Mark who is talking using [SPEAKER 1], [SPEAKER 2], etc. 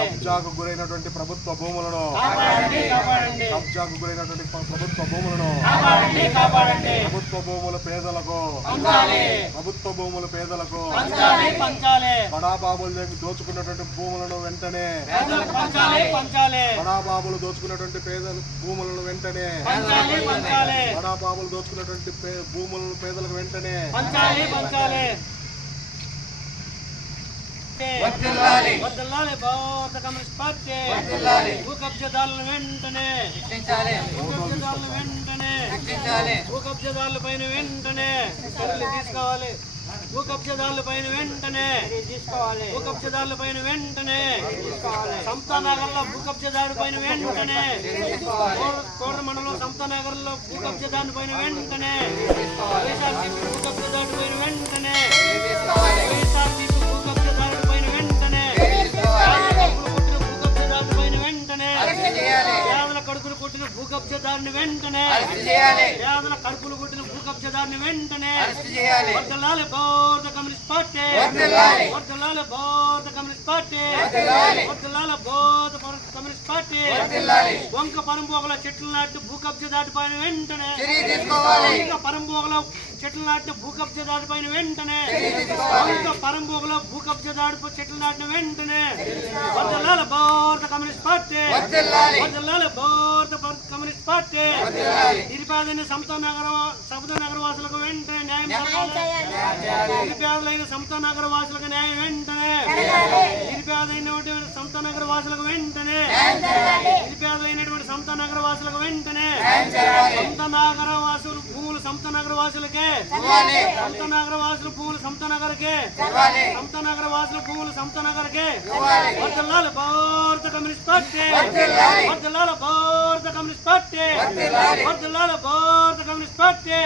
[SPEAKER 1] కబ్జాకు గురైనటువంటి ప్రభుత్వ భూములను కబ్జాకు గురైనటువంటి ప్ర- ప్రభుత్వ భూములను ప్రభుత్వ భూముల పేదలకు ప్రభుత్వ భూముల పేదలకు బడాబాబుల దగ్గర దోచుకున్నటువంటి భూములను వెంటనే బడాబాబులు దోచుకున్నటువంటి పేదల భూములను వెంటనే బడాబాబులు దోచుకున్నటువంటి భూములను పేదలకు వెంటనే
[SPEAKER 2] వర్ధిల్లాలి.
[SPEAKER 3] వర్ధిల్లాలి భారత కమ్యూనిస్ట్ పార్టీ. భూ కబ్జాదారులను వెంటనే.
[SPEAKER 2] రక్షించాలి
[SPEAKER 3] భూ కబ్జాదారులను వెంటనే.
[SPEAKER 2] రక్షించాలి
[SPEAKER 3] భూ కబ్జాదారుల పైన వెంటనే. చర్యలు తీసుకోవాలి. భూ కబ్జాదారుల పైన వెంటనే. తీసుకోవాలి. భూ కబ్జాదారుల పైన వెంటనే. తీసుకోవాలి సమతా నగర్లో భూ కబ్జాదారు పైన వెంటనే. కోర మండలం సమతా నగర్లో భూ కబ్జాదారు పైన వెంటనే. భూ కబ్జాదారు పైన వెంటనే. భూ కబ్జాదారుని వెంటనే పేదల కడుపులు కొట్టిన భూ కబ్జాదారుని వెంటనే వర్దలాలి భారత కమ్యూనిస్ట్ పార్టీ. వర్దలాలి భారత కమ్యూనిస్ట్ పార్టీ. వర్దలాలి భారత కమ్యూనిస్ట్ పార్టీ. వంక పరంపోగల చెట్లు నాటి భూ కబ్జా దాటిపోయిన వెంటనే వంక పరంపోగల చెట్లు నాటిన భూ కబ్జా దాటిపోయిన వెంటనే వంక పరంపోగల కబ్జా దాటిపో చెట్లు నాటిన వెంటనే వర్దలాలి భారత కమ్యూనిస్ట్ పార్టీ. వర్దలాలి భారత కమ్యూనిస్ట్ పార్టీ. నిరుపేదైన సమతా నగర సమతా నగర వాసులకు వెంటనే న్యాయం నిరుపేదలైన సమతా నగర వాసులకు న్యాయం వెంటనే నిరుపేదైనటువంటి సమతా నగర వాసులకు వెంటనే నిరుపేదలైనటువంటి సమతా నగర వాసులకు వెంటనే సమత నగర వాసులు భూములు సమత నగర వాసులకే
[SPEAKER 2] ఇవ్వాలి
[SPEAKER 3] సమత నగర వాసుల భూములు సమత నగరకే
[SPEAKER 2] ఇవ్వాలి
[SPEAKER 3] సమత నగర వాసుల భూములు సమత నగరకే
[SPEAKER 2] ఇవ్వాలి
[SPEAKER 3] వర్దలాలి భారత కమ్యూనిస్ట్ పార్టీ.
[SPEAKER 2] వర్ధిల్లాలి.
[SPEAKER 3] వర్దలాలి భారత కమ్యూనిస్ట్ పార్టీ.
[SPEAKER 2] వర్ధిల్లాలి.
[SPEAKER 3] వర్దలాలి భారత కమ్యూనిస్ట్ పార్టీ.